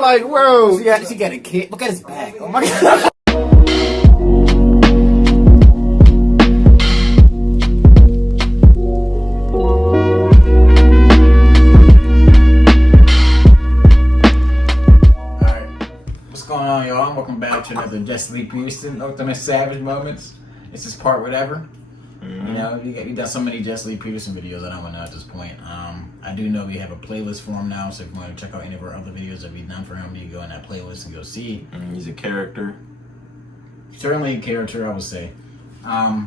Like, bro, yeah, she got a kid. Look at his back. Oh my god. What's going on, y'all? Welcome back to another Just Lee Peterson Ultimate Savage Moments. It's this part whatever. Mm-hmm. You know, we done so many Just Lee Peterson videos, I don't want to know at this point. I do know we have a playlist for him now, so if you want to check out any of our other videos that we've done for him, you can go in that playlist and go see. He's a character. Certainly a character, I would say. I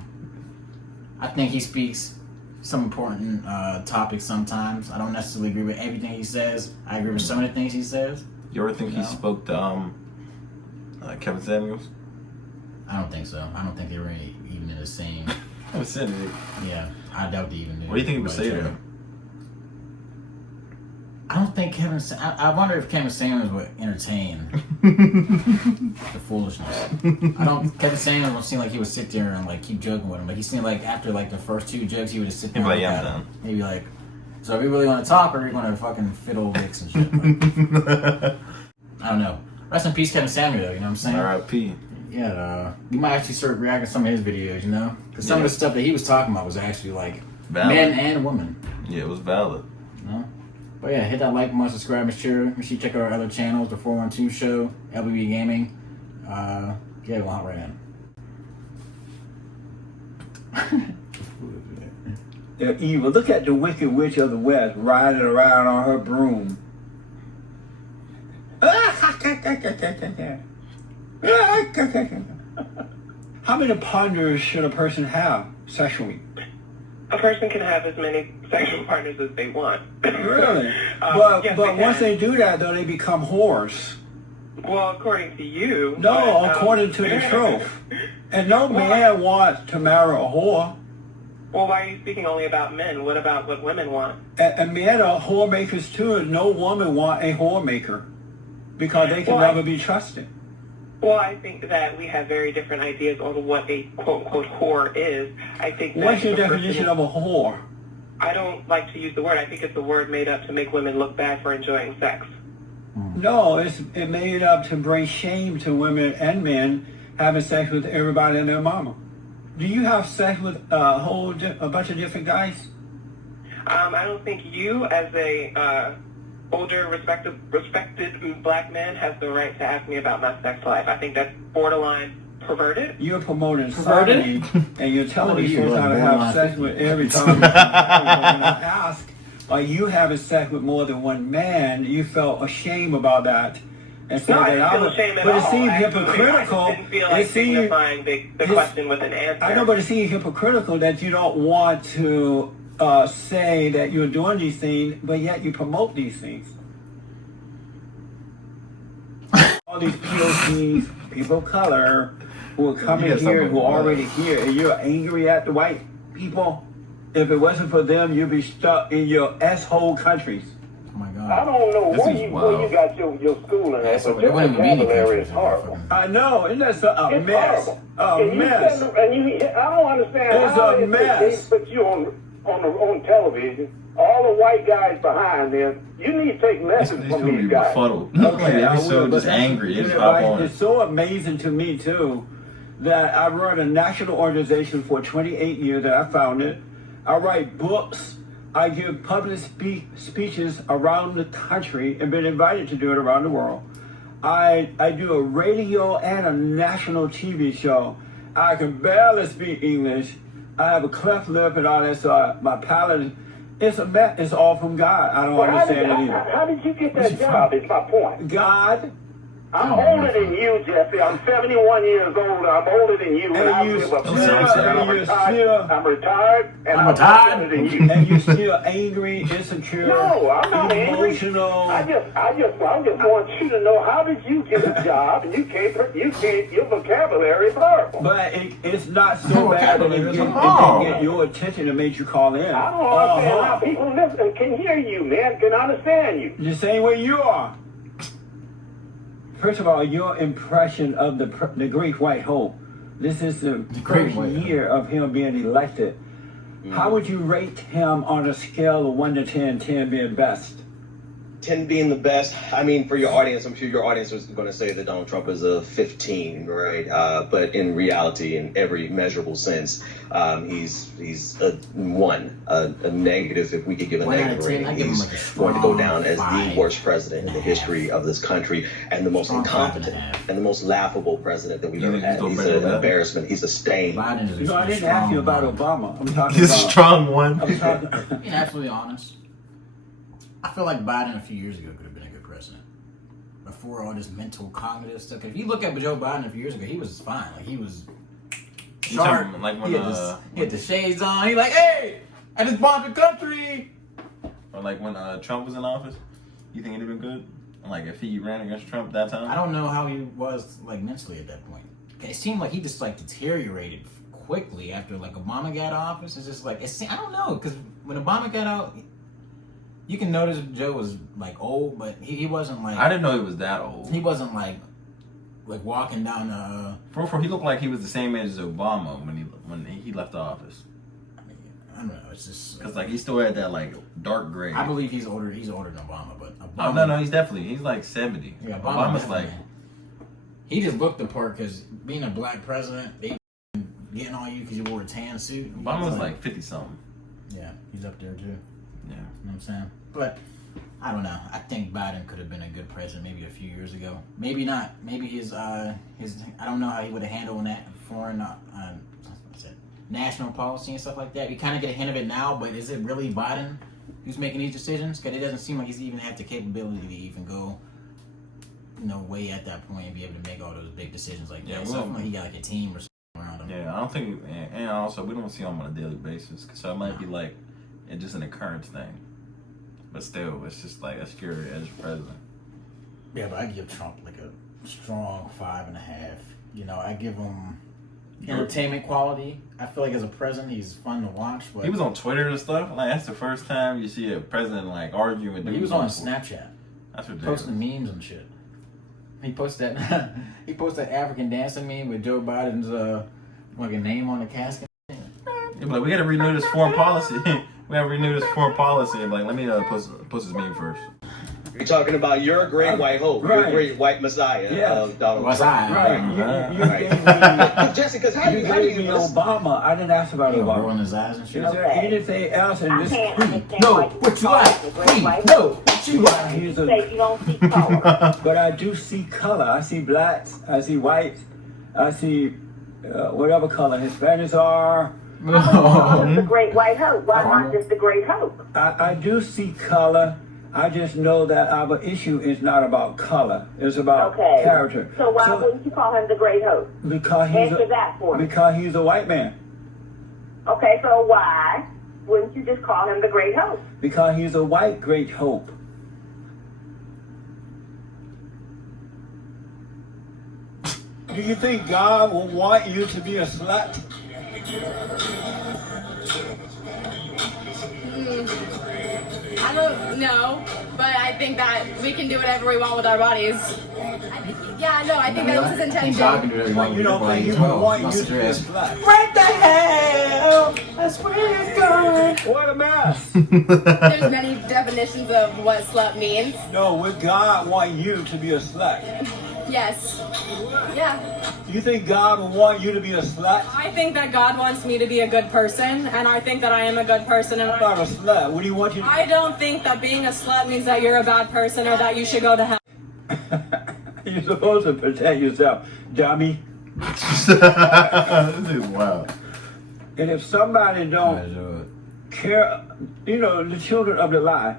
think he speaks some important topics sometimes. I don't necessarily agree with everything he says. I agree with some of the things he says. You ever think he spoke to Kevin Samuels? I don't think so. I don't think they were even in the same. Vicinity. Yeah, I doubt they even knew. What do you think he would say to him? I don't think I wonder if Kevin Samuels would entertain the foolishness. Kevin Samuels would seem like he would sit there and like keep joking with him. Like he seemed like after like the first two jokes, he would just sit there. He'd be like, yeah, I'm done. He'd be like, so are we really want to talk or are we going to fucking fiddle licks and shit? Like, I don't know. Rest in peace, Kevin Samuel, though, you know what I'm saying? R.I.P. Yeah, you might actually start reacting to some of his videos, you know? Because some of the stuff that he was talking about was actually like valid. Men and women. Yeah, it was valid. You know? But yeah, hit that like button, subscribe, and share. Make sure you check out our other channels, the 412 Show, LBB Gaming. Yeah, we'll hop right in. They're evil. Look at the wicked witch of the West riding around on her broom. How many partners should a person have sexually? A person can have as many sexual partners as they want. Really? Yes, but once they do that, though, they become whores. Well, according to you. No, according to the truth. And no man wants to marry a whore. Well, why are you speaking only about men? What about what women want? And men are whore makers too. And no woman wants a whore maker because they can never be trusted. Well, I think that we have very different ideas on what a quote-unquote whore is. I think that what's your definition of a whore? I don't like to use the word. I think it's a word made up to make women look bad for enjoying sex. No, it's made up to bring shame to women and men having sex with everybody and their mama. Do you have sex with a bunch of different guys? I don't think you, as a older, respected black man, has the right to ask me about my sex life. I think that's borderline perverted. You're promoting sodomy, and you're telling me you're how to have sex with every time you ask, are you having sex with more than one man? You felt ashamed about that. And no, I didn't feel ashamed at all. But it seemed hypocritical. I didn't feel like signifying the question with an answer. I know, but it seems hypocritical that you don't want to say that you're doing these things, but yet you promote these things. All these POCs, people of color, who are coming here, who are already here, and you're angry at the white people. If it wasn't for them, you'd be stuck in your S-hole countries. Oh my God. I don't know where you got your schooling at, but your vocabulary is horrible. I know, isn't that a mess? Horrible. A mess. I don't understand it's how a mess. They put you on television, all the white guys behind them. You need to take lessons from these guys. Befuddled. Okay, I will, just angry. It's so amazing to me too that I run a national organization for 28 years that I founded. I write books. I give public speeches around the country and been invited to do it around the world. I do a radio and a national TV show. I can barely speak English. I have a cleft lip and all that, so my palate, it's all from God. I don't understand it either. How did you get that job is my point. God. I'm older than you, Jesse. I'm 71 years old. I'm older than you. And I'm retired. And you're still angry, insecure, no, I'm not emotional. Angry. I just want you to know, how did you get a job and you can't, your vocabulary is horrible. But it's not so bad that it can get your attention and make you call in. I don't understand how people listen, can hear you, man, can understand you. The same way you are. First of all, your impression of the Great White Hope. This is the first year of him being elected. How would you rate him on a scale of 1 to 10, 10 being best? 10 being the best. I mean, for your audience, I'm sure your audience was going to say that Donald Trump is a 15, right? But in reality, in every measurable sense, he's a 1, a negative. If we could give a 1 out of negative 10, rating, I give him he's like a going to go strong down as the 5 worst president in the history of this country and the most Strong 5.5. incompetent and the most laughable president that we've You ever think had. he's He's better than an that? embarrassment. He's a stain. Biden is No, I a didn't ask you strong about one. Obama. I'm talking He's a about. strong one. I'm talking. Being absolutely honest, I feel like Biden a few years ago could have been a good president. Before all this mental cognitive stuff. 'Cause if you look at Joe Biden a few years ago, he was fine. Like he was You sharp. talking like when, he had the shades on. He like, hey, I just bombed the country. or like when Trump was in office, you think it'd have been good? Like if he ran against Trump that time? I don't know how he was like mentally at that point. It seemed like he just like deteriorated quickly after like Obama got office. It's just like I don't know, because when Obama got out, you can notice Joe was like old, but he wasn't like I didn't know he was that old. he wasn't like walking down For he looked like he was the same age as Obama when he left the office. I mean, I don't know. It's just Cause like he still had that like dark gray. I believe he's older. He's older than Obama, but Obama, Oh no, he's like 70. Yeah, Obama's like he just looked the part because being a black president, they getting on you because you wore a tan suit. Obama was like 50 something. Yeah, he's up there too. Yeah. You know what I'm saying? But I don't know. I think Biden could have been a good president maybe a few years ago. Maybe not. Maybe his I don't know how he would have handled that foreign what's it, national policy and stuff like that. We kind of get a hint of it now, but is it really Biden who's making these decisions? Because it doesn't seem like he's even have the capability to even go, way at that point and be able to make all those big decisions like that. Yeah, So I well- feel like he got like a team or something around him. Yeah, I don't think, and also we don't see him on a daily basis, so it might be like it's just an occurrence thing. But still, it's just like a scary as president. Yeah, but I give Trump like a strong 5.5. I give him entertainment quality. I feel like as a president, he's fun to watch. But He was on Twitter and stuff. Like that's the first time you see a president like arguing with. But he was on Snapchat, That's ridiculous. posting memes and shit. He posted that. He posted that African dancing meme with Joe Biden's fucking name on the casket. Yeah, but like, we got to renew this foreign policy. We got to renew this foreign policy. And like, let me post this meme first. You're talking about your great white hope, Right. your great white messiah, Yes. Donald Was Trump. I? Right. You Right. gave me. Jesse, because how do You you gave me listen? Obama. I didn't ask about Rolling Obama. his eyes and shit. Is there anything else in this can't tweet? understand No, why what you call like? it the great white No, hope. what you like? He's You say you don't see color. but I do see color. I see blacks. I see whites. I see whatever color Hispanics are. Call it the great white hope. Why not just the great hope? I do see color. I just know that our issue is not about color. It's about Okay. character. So why wouldn't you call him the great hope? Because he's Answer that for me. because he's a white man. Okay, so why wouldn't you just call him the great hope? Because he's a white great hope. Do you think God will want you to be a slut? I don't know, but I think that we can do whatever we want with our bodies. I think that was his intention. God can do whatever he wants You with your don't body think he as will well. want Must you to be a address. slut? What the hell? That's where you're going. What a mess. There's many definitions of what slut means. No, would God want you to be a slut? Yes. Yeah. You think God will want you to be a slut? I think that God wants me to be a good person, and I think that I am a good person. And I'm not a slut. What do you want you to I don't think that being a slut means that you're a bad person or that you should go to hell. You're supposed to protect yourself, dummy. This is wild. And if somebody don't care, the children of the lie,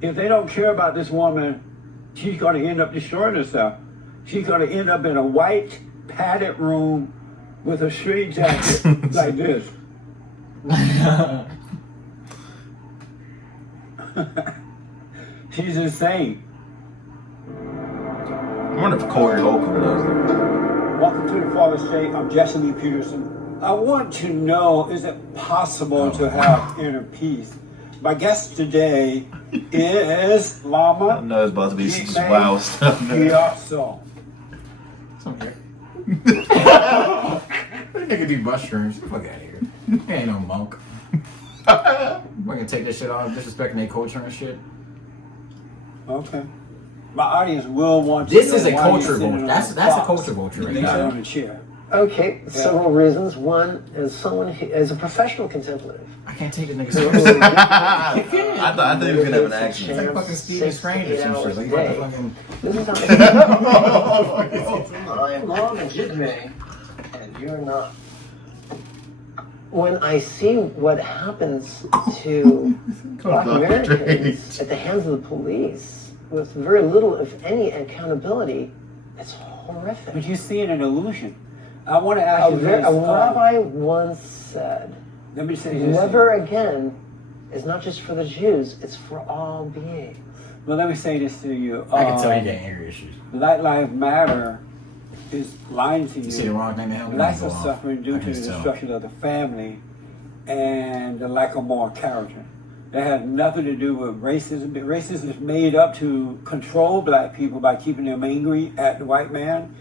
if they don't care about this woman, she's going to end up destroying herself. She's going to end up in a white padded room with a straight jacket like this. She's insane. I wonder if Corey Holcomb knows them. Welcome to the Father State. I'm Jesse Lee Peterson. I want to know, is it possible to have inner peace? My guest today is I Lama know it's about to be some wild stuff. Piazza. Some here. That nigga do mushrooms. Get the fuck out of here. He ain't no monk. We're gonna take this shit off, disrespecting their culture and shit. Okay. My audience will want to This know is a why you're culture sitting vulture. on That's the a box culture vulture right and not there. on a chair. Okay, several reasons. One, as someone who, as a professional contemplative, I can't take a nigga who seriously. I thought he was gonna have an accent. It's like fucking Stephen Strange or some shit. Like, what the fucking... this is how I'm long and jittery, and you're not. When I see what happens to Black Americans at the hands of the police, with very little, if any, accountability, it's horrific. But you see it an illusion. I want to ask you this. A rabbi once said, Let me say this. never again is not just for the Jews, it's for all beings. Well, let me say this to you. I can tell you get anger issues. Black Lives Matter is lying to you. You see the wrong thing to help me Blacks go are off. suffering due I to can the tell. destruction of the family and the lack of moral character. That has nothing to do with racism. Racism is made up to control black people by keeping them angry at the white man,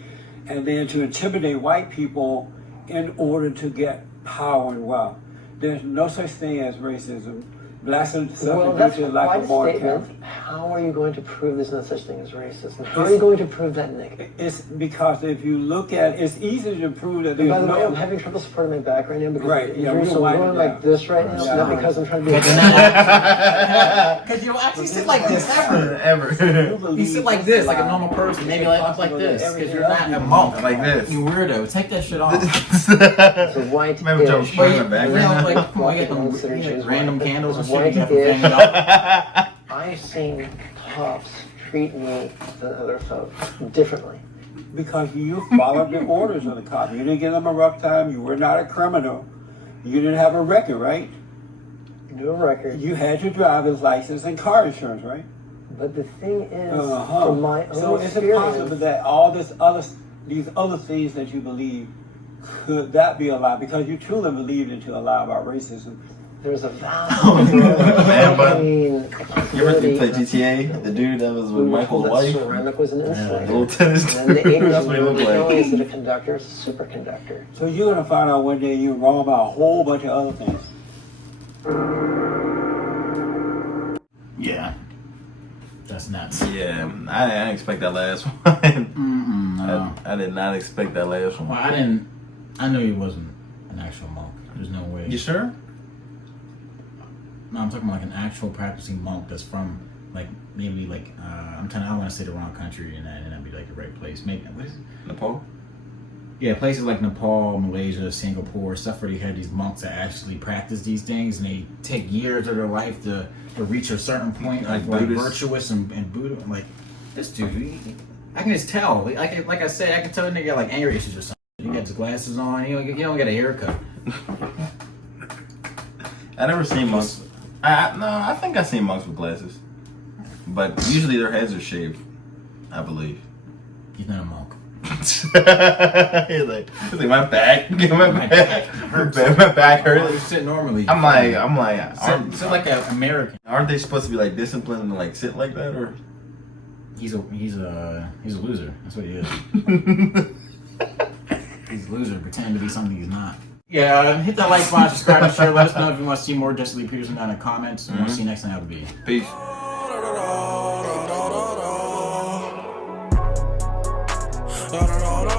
and then to intimidate white people in order to get power and wealth. There's no such thing as racism. Blacks are Well, suffering that's due to the lack quite of a moral statement. character. How are you going to prove there's no such thing as racism? How are you going to prove that negative? It's because if you look at, it's easy to prove that there's By the way, I'm no. having trouble supporting my back right now because Right, of yeah, injury, we're so I'm winding going like down. this right now, Yeah. not because I'm trying to be Because you don't actually sit like this ever. You sit like this, like a normal person. Maybe like up like this, because you're not a monk. Like this. You weirdo. Take that shit off. It's a white Maybe Joe ish. Schwinn in the back You right know, now. like, come on, you got them random candles and shit. White You got them ish. hanging up. I've seen cops treat me than other folks differently. Because you followed the orders of the cop. You didn't give them a rough time. You were not a criminal. You didn't have a record, right? No record. You had your driver's license and car insurance, right? But the thing is, Uh-huh. from my own So is it experience, possible that all these other things that you believe, could that be a lie? Because you truly believed into a lie about racism. there's a vast Man, but between you ever play GTA? The dude that was with Michael's that wife? ceramic was an The insulator. little tennis And in the 80s, That's what he looked not only like. is it a conductor, it's a superconductor. So you're going to find out one day you're wrong about a whole bunch of other things. Yeah. That's nuts. Yeah, I didn't expect that last one. No. I did not expect that last one. Well, I knew he wasn't an actual monk. There's no way. You sure? No, I'm talking about like an actual practicing monk that's from like maybe like I don't want to say the wrong country and that'd be like the right place. Maybe what is it? Nepal? Yeah, places like Nepal, Malaysia, Singapore, stuff where they had these monks that actually practice these things and they take years of their life to reach a certain point, like Buddhist. virtuous and Buddha. I'm like, this dude, I can just tell. Like I said, I can tell the nigga got like anger issues or something. He got his glasses on. He don't get a haircut. I never seen monks. I think I seen monks with glasses, but usually their heads are shaved. I believe. He's not a monk. he's like my back, my back Or hurts. you sit normally. I'm like, sit like an American. aren't they supposed to be like disciplined and like sit like that, or? He's a loser. That's what he is. He's a loser, pretending to be something he's not. Yeah, hit that like button, subscribe, and share. Let us know if you want to see more Jesse Lee Peterson down in the comments. And we'll see you next time. Have a be. Peace. Da da da da.